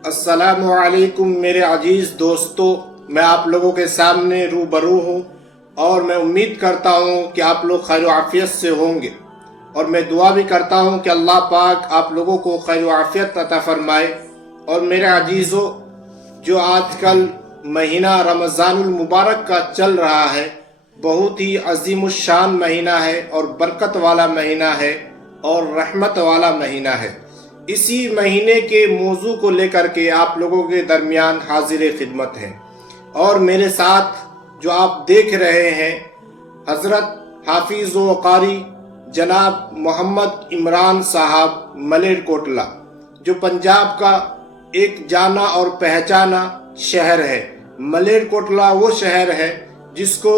अस्सलामु अलैकुम मेरे अजीज़ दोस्तों, मैं आप लोगों के सामने रूबरू हूँ और मैं उम्मीद करता हूँ कि आप लोग खैर आफियत से होंगे और मैं दुआ भी करता हूँ कि अल्लाह पाक आप लोगों को खैर आफियत अता फरमाए। और मेरे अजीज़ों, जो आजकल महीना रमज़ानुल मुबारक का चल रहा है, बहुत ही अजीमुशान महीना है और बरकत वाला महीना है और रहमत वाला महीना है। इसी महीने के मौजू को लेकर के आप लोगों के दरमियान हाजिर खिदमत हैं और मेरे साथ जो आप देख रहे हैं हज़रत हाफिज़ व कारी जनाब मोहम्मद इमरान साहब मलेरकोटला, जो पंजाब का एक जाना और पहचाना शहर है। मलेरकोटला वो शहर है जिसको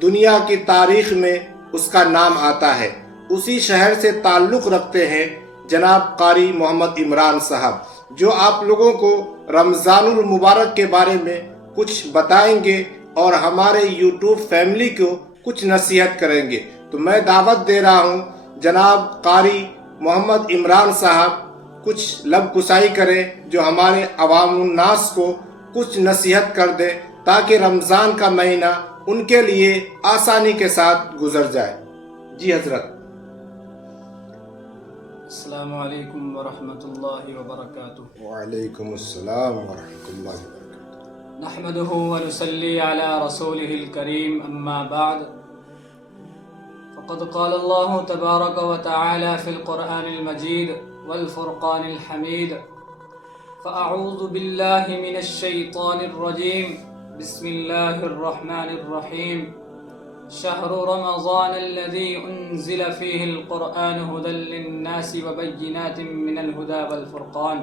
दुनिया की तारीख में उसका नाम आता है। उसी शहर से ताल्लुक़ रखते हैं जनाब कारी मोहम्मद इमरान साहब, जो आप लोगों को रमज़ानुल मुबारक के बारे में कुछ बताएंगे और हमारे यूट्यूब फैमिली को कुछ नसीहत करेंगे। तो मैं दावत दे रहा हूँ जनाब कारी मोहम्मद इमरान साहब कुछ लब कुसाई करें, जो हमारे अवामुन्नास को कुछ नसीहत कर दे ताकि रमज़ान का महीना उनके लिए आसानी के साथ गुजर जाए। जी हजरत। अस्सलामु अलैकुम वरहमतुल्लाहि वबरकातुहू। वालेकुम अस्सलाम वरहमतुल्लाहि वबरकातुहू। नहमदुहु व नुसल्ली अला रसूलिहिल करीम, अम्मा बाद। फ़क़द क़ाल अल्लाहु तबारक व तआला फ़िल क़ुरआनिल मजीद वल फ़ुरक़ानिल हमीद। फ़अऊज़ु बिल्लाहि मिनश शैतानिर रजीम। बिस्मिल्लाहिर रहमानिर रहीम। शहरु रमज़ान अल्लज़ी उन्ज़िल फ़ीहिल क़ुरआन हुदल लिन्नासि व बय्यिनातिन मिनल हुदा वल फ़ुरक़ान।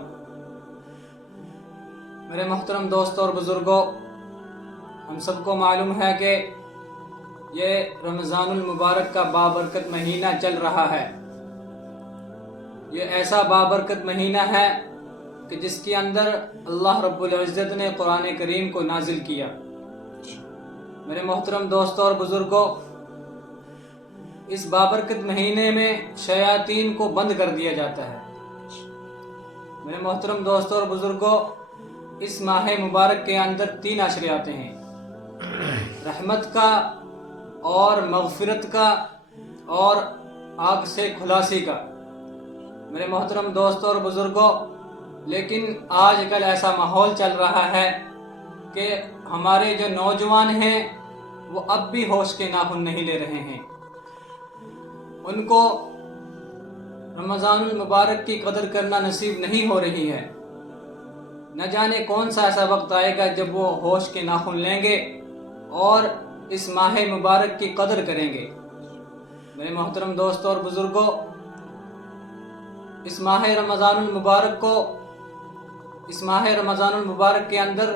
मेरे मोहतरम दोस्तों और बुज़ुर्गों, हम सबको मालूम है कि ये रमज़ानुल मुबारक का बाबरकत महीना चल रहा है। ये ऐसा बाबरकत महीना है कि जिसके अंदर अल्लाह रब्बुल इज़्ज़त ने कुरान करीम को नाजिल किया। मेरे मोहतरम दोस्तों और बुज़ुर्गों, इस बाबरकत महीने में शयातीन को बंद कर दिया जाता है। मेरे मोहतरम दोस्तों और बुज़ुर्गों, इस माह मुबारक के अंदर 3 अशरे आते हैं, रहमत का और मग़फ़िरत का और आग से खुलासी का। मेरे मोहतरम दोस्तों और बुज़ुर्गों, लेकिन आजकल ऐसा माहौल चल रहा है कि हमारे जो नौजवान हैं वो अब भी होश के नाखून नहीं ले रहे हैं। उनको रमज़ानुल मुबारक की कदर करना नसीब नहीं हो रही है। न जाने कौन सा ऐसा वक्त आएगा जब वो होश के नाखून लेंगे और इस माह मुबारक की कदर करेंगे। मेरे मोहतरम दोस्तों और बुज़ुर्गों, इस माह रमज़ानुल मुबारक के अंदर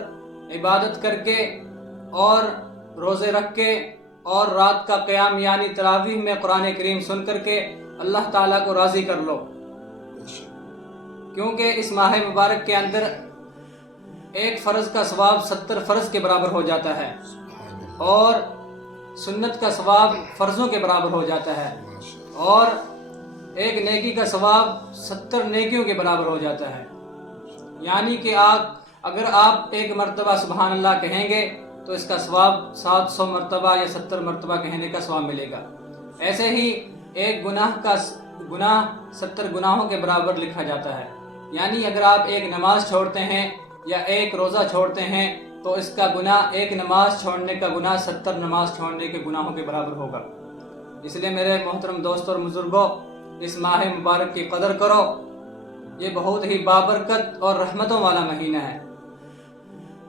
इबादत करके और रोज़े रख के और रात का क़याम यानी तरावीह में कुरान करीम सुन करके अल्लाह ताला को राज़ी कर लो, क्योंकि इस माह मुबारक के अंदर एक फ़र्ज़ का सवाब 70 फ़र्ज़ के बराबर हो जाता है और सुन्नत का सवाब फ़र्ज़ों के बराबर हो जाता है और एक नेकी का सवाब 70 नेकियों के बराबर हो जाता है। यानी कि अगर आप एक मरतबा सुबहान अल्लाह कहेंगे तो इसका सवाब 700 मरतबा या 70 मरतबा कहने का सवाब मिलेगा। ऐसे ही एक गुनाह 70 गुनाहों के बराबर लिखा जाता है। यानी अगर आप एक नमाज छोड़ते हैं या एक रोज़ा छोड़ते हैं तो इसका गुनाह, एक नमाज छोड़ने का गुनाह 70 नमाज छोड़ने के गुनाहों के बराबर होगा। इसलिए मेरे मोहतरम दोस्तों और बुज़ुर्गों, इस माह मुबारक की कदर करो। ये बहुत ही बाबरकत और रहमतों वाला महीना है।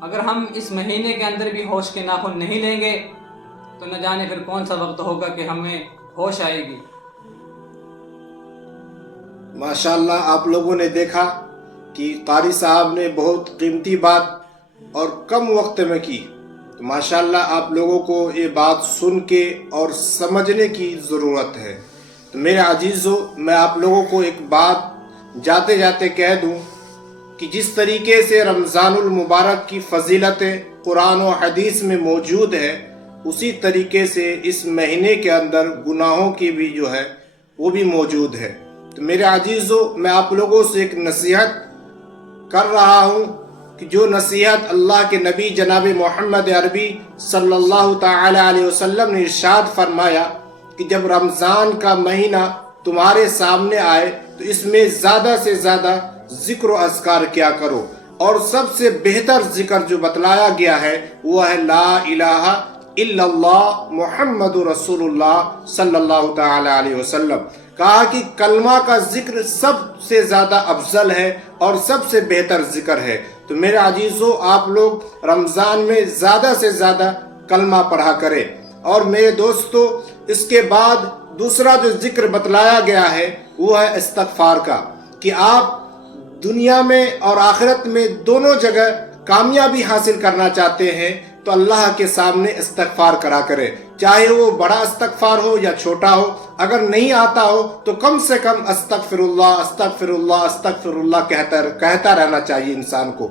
अगर हम इस महीने के अंदर भी होश के नाखून नहीं लेंगे तो न जाने फिर कौन सा वक्त होगा कि हमें होश आएगी। माशाल्लाह, आप लोगों ने देखा कि कारी साहब ने बहुत कीमती बात और कम वक्त में की। तो माशाल्लाह आप लोगों को ये बात सुन के और समझने की ज़रूरत है। तो मेरे अजीज़ों, मैं आप लोगों को एक बात जाते जाते कह दूं कि जिस तरीके से रमज़ानुल मुबारक की फ़जीलतें कुरान और हदीस में मौजूद है, उसी तरीके से इस महीने के अंदर गुनाहों की भी जो है वो भी मौजूद है। तो मेरे अजीज़ों, मैं आप लोगों से एक नसीहत कर रहा हूँ कि जो नसीहत अल्लाह के नबी जनाब मोहम्मद अरबी सल्लल्लाहु ताला अलैहि वसल्लम ने इरशाद फरमाया कि जब रमज़ान का महीना तुम्हारे सामने आए तो इसमें ज़्यादा से ज़्यादा ज़िक्र व अज़कार क्या करो, और सबसे बेहतर ज़िक्र जो बतलाया गया है वो है ला इलाहा इल्लल्लाह मुहम्मदुर रसूलुल्लाह सल्लल्लाहु ताला अलैहि वसल्लम। कहा कि कलमा का जिक्र सबसे ज़्यादा अफजल है और सबसे बेहतर जिक्र है। तो मेरे अजीज़ों, आप लोग रमज़ान में ज़्यादा से ज़्यादा कलमा पढ़ा करें। और मेरे दोस्तों, इसके बाद दूसरा जो जिक्र बतलाया गया है वो है इस्तग़फ़ार का, कि आप दुनिया में और आखिरत में दोनों जगह कामयाबी हासिल करना चाहते हैं तो अल्लाह के सामने इस्तग़फ़ार करा करें, चाहे वो बड़ा इस्तग़फ़ार हो या छोटा हो। अगर नहीं आता हो तो कम से कम अस्तग़फ़िरुल्लाह अस्तग़फ़िरुल्लाह अस्तग़फ़िरुल्लाह कहता रहना चाहिए इंसान को।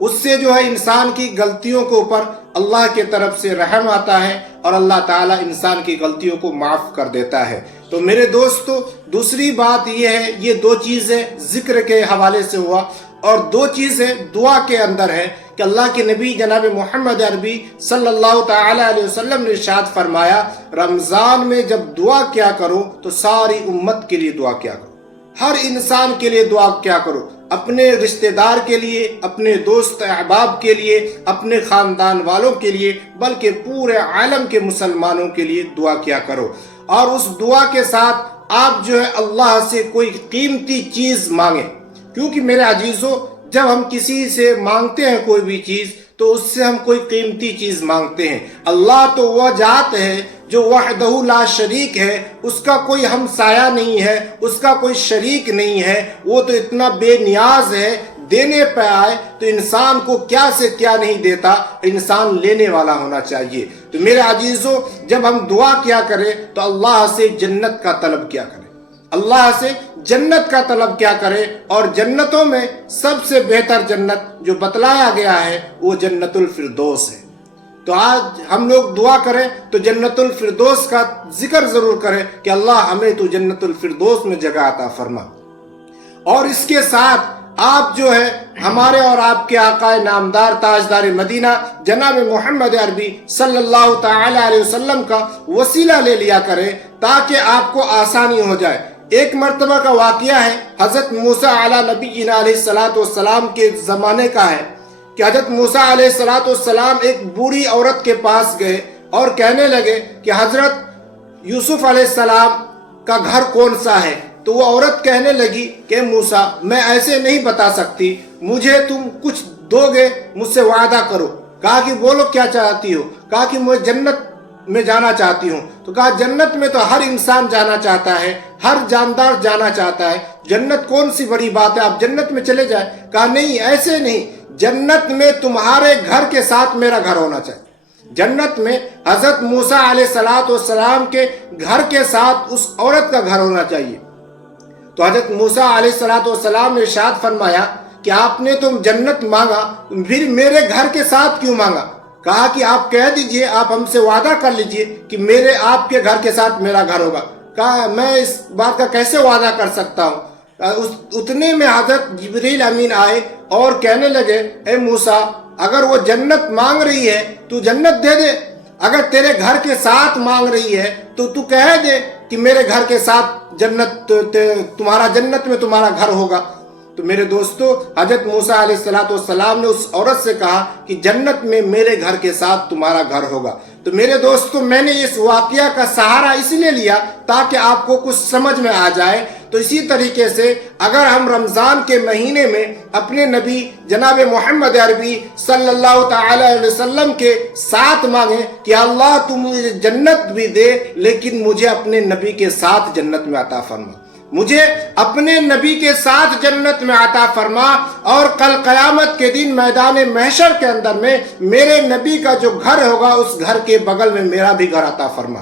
उससे जो है इंसान की गलतियों के ऊपर अल्लाह के तरफ से रहम आता है और अल्लाह ताला इंसान की गलतियों को माफ़ कर देता है। तो मेरे दोस्तों, दूसरी बात ये है, ये दो चीज़ें ज़िक्र के हवाले से हुआ, और दो चीज़ें दुआ के अंदर है कि अल्लाह के नबी जनाब मोहम्मद अरबी सल्लल्लाहु ताला अलैहि वसल्लम ने इरशाद फरमाया, रमज़ान में जब दुआ क्या करो तो सारी उम्मत के लिए दुआ क्या करो, हर इंसान के लिए दुआ क्या करो, अपने रिश्तेदार के लिए, अपने दोस्त अहबाब के लिए, अपने ख़ानदान वालों के लिए, बल्कि पूरे आलम के मुसलमानों के लिए दुआ क्या करो। और उस दुआ के साथ आप जो है अल्लाह से कोई कीमती चीज़ मांगे, क्योंकि मेरे अजीज़ों, जब हम किसी से मांगते हैं कोई भी चीज़ तो उससे हम कोई कीमती चीज़ मांगते हैं। अल्लाह तो वह जात है जो वहदहू ला शरीक है, उसका कोई हमसाया नहीं है, उसका कोई शरीक नहीं है, वो तो इतना बेनियाज है, देने पे आए तो इंसान को क्या से क्या नहीं देता, इंसान लेने वाला होना चाहिए। तो मेरे अजीज़ों, जब हम दुआ क्या करें तो अल्लाह से जन्नत का तलब क्या करें, अल्लाह से जन्नत का तलब क्या करें। और जन्नतों में सबसे बेहतर जन्नत जो बतलाया गया है वो जन्नतुल फिरदौस है। तो आज हम लोग दुआ करें तो जन्नतुल फिरदौस का जिक्र जरूर करें कि अल्लाह हमें तो जन्नतुल फिरदौस में जगह अता फरमा। और इसके साथ आप जो है हमारे और आपके आकाए नामदार ताजदार मदीना जनाब मोहम्मद अरबी सल्लल्लाहु ताला अलैहि वसल्लम का वसीला ले लिया करें ताकि आपको आसानी हो जाए। एक मर्तबा का वाक़या है, हज़रत मूसा अला नबीना अलैहिस्सलातु वस्सलाम के ज़माने का है कि हज़रत मूसा अलैहिस्सलातु वस्सलाम एक बूढ़ी औरत के पास गए और कहने लगे कि हज़रत यूसुफ अलैहिस्सलाम का घर कौन सा है। तो वो औरत कहने लगी कि मूसा, मैं ऐसे नहीं बता सकती, मुझे तुम कुछ दोगे, मुझसे वादा करो। कहा कि बोलो क्या चाहती हो। कहा कि मैं जन्नत में जाना चाहती हूँ। तो कहा जन्नत में तो हर इंसान जाना चाहता है, हर जानदार जाना चाहता है, जन्नत कौन सी बड़ी बात है, आप जन्नत में चले जाए। कहा नहीं, ऐसे नहीं, जन्नत में तुम्हारे घर के साथ मेरा घर होना चाहिए। जन्नत में हज़रत मूसा अलैहिस्सलातु वस्सलाम के घर के साथ उस औरत का घर होना चाहिए। तो हज़रत मूसा अलैहिस्सलातु वस्सलाम ने इरशाद फरमाया कि आपने तो जन्नत मांगा, फिर मेरे घर के साथ क्यों मांगा। कहा कि आप कह दीजिए, आप हमसे वादा कर लीजिए कि मेरे आपके घर के साथ मेरा घर होगा। कहा मैं इस बात का कैसे वादा कर सकता हूँ। उतने में हज़रत जिब्रील अमीन आए और कहने लगे, ए मूसा, अगर वो जन्नत मांग रही है तो जन्नत दे दे, अगर तेरे घर के साथ मांग रही है तो तू कह दे कि मेरे घर के साथ जन्नत, तुम्हारा जन्नत में तुम्हारा घर होगा। तो मेरे दोस्तों, हज़रत मूसा अलैहिस्सलातु वस्सलाम ने उस औरत से कहा कि जन्नत में मेरे घर के साथ तुम्हारा घर होगा। तो मेरे दोस्तों, मैंने इस वाक़या का सहारा इसलिए लिया ताकि आपको कुछ समझ में आ जाए। तो इसी तरीके से अगर हम रमज़ान के महीने में अपने नबी जनाब मोहम्मद अरबी सल्लल्लाहु ताला अलैहि वसल्लम के साथ मांगे कि अल्लाह तुम मुझे जन्नत भी दे, लेकिन मुझे अपने नबी के साथ जन्नत में अता फरमा, मुझे अपने नबी के साथ जन्नत में अता फरमा, और कल क़यामत के दिन मैदान महशर के अंदर में मेरे नबी का जो घर होगा उस घर के बगल में मेरा भी घर अता फरमा।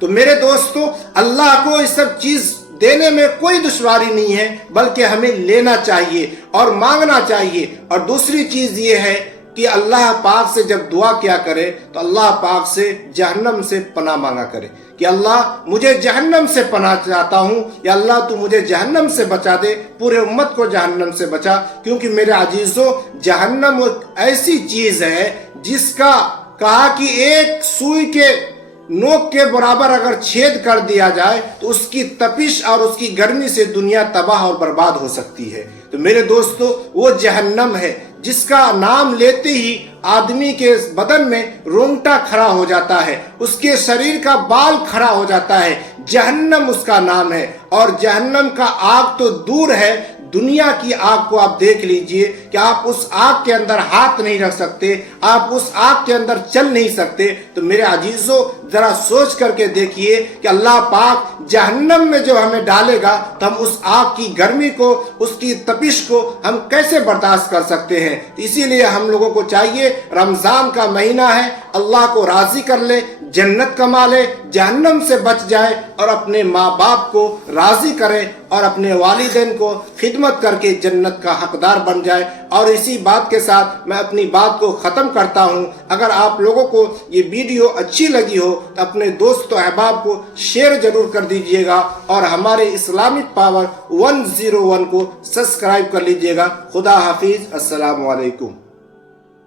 तो मेरे दोस्तों, अल्लाह को इस सब चीज़ देने में कोई दुश्वारी नहीं है, बल्कि हमें लेना चाहिए और मांगना चाहिए। और दूसरी चीज़ ये है کہ اللہ پاک سے جب دعا کیا کرے تو اللہ پاک سے جہنم سے پناہ مانگا کرے کہ اللہ مجھے جہنم سے پناہ چاہتا ہوں، یا اللہ تو مجھے جہنم سے بچا دے، پورے امت کو جہنم سے بچا، کیونکہ میرے عزیزوں جہنم ایک ایسی چیز ہے جس کا کہا کہ ایک سوئی کے نوک کے برابر اگر چھید کر دیا جائے تو اس کی تپش اور اس کی گرمی سے دنیا تباہ اور برباد ہو سکتی ہے۔ تو میرے دوستو وہ جہنم ہے جس کا نام لیتے ہی آدمی کے بدن میں رونگٹا کھڑا ہو جاتا ہے، اس کے شریر کا بال کھڑا ہو جاتا ہے، جہنم اس کا نام ہے۔ اور جہنم کا آگ تو دور ہے، دنیا کی آگ کو آپ دیکھ لیجئے کہ آپ اس آگ کے اندر ہاتھ نہیں رکھ سکتے، آپ اس آگ کے اندر چل نہیں سکتے۔ تو میرے عزیزو ذرا سوچ کر کے دیکھیے کہ اللہ پاک جہنم میں جو ہمیں ڈالے گا تو ہم اس آگ کی گرمی کو، اس کی تپش کو ہم کیسے برداشت کر سکتے ہیں۔ اسی لیے ہم لوگوں کو چاہیے، رمضان کا مہینہ ہے، اللہ کو راضی کر لے، جنت کما لے، جہنم سے بچ جائے، اور اپنے ماں باپ کو راضی کرے اور اپنے والدین کو خدمت کر کے جنت کا حقدار بن جائے۔ اور اسی بات کے ساتھ میں اپنی بات کو ختم کرتا ہوں۔ اگر آپ لوگوں کو یہ ویڈیو اچھی لگی ہو تو اپنے دوست و احباب کو شیئر ضرور کر دیجئے گا، اور ہمارے اسلامک پاور 101 کو سبسکرائب کر لیجئے گا۔ خدا حافظ، السلام علیکم۔